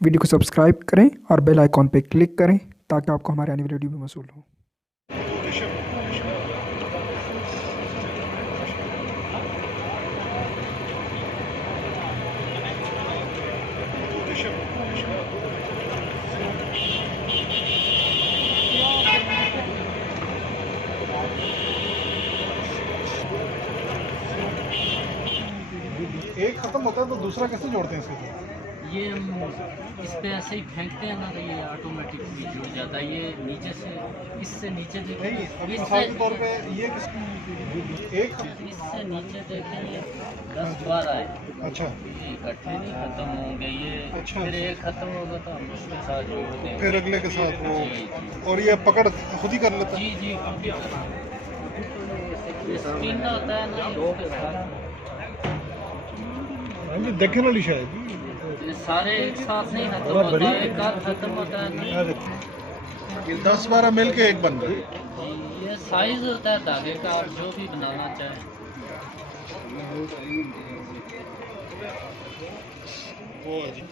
Video को subscribe करें और बेल आइकॉन पर क्लिक करें ताकि आपको हमारे आने वाली वीडियो भी मौसूल हो। एक खत्म होता है तो दूसरा कैसे जोड़ते हैं इसके साथ? ये हम इस पे ऐसे ही फेंकते हैं ना तो ये ऑटोमेटिकली जुड़ जाता है। ये नीचे से इससे नीचे नहीं, देखें, अब इससे मिसाल के तौर पे ये एक इससे नीचे देखें, ये 10-12 है। अच्छा ये इकट्ठे नहीं खत्म होंगे ये। अच्छा। फिर एक खत्म होगा तो हम उसके साथ जोड़ देंगे। फिर अगले के साथ वो, जी और ये पकड़ खुद ही कर लेता है। जी ये स्पिन होता है ना ये उसके साथ। ये देखने वाली शायद ये सारे एक साथ नहीं खत्म होता है, एक आध खत्म होता है ना। 10-12 मिल के एक बन गया। जी ये साइज होता है धागे का, और जो भी बनाना चाहे। वो है जी।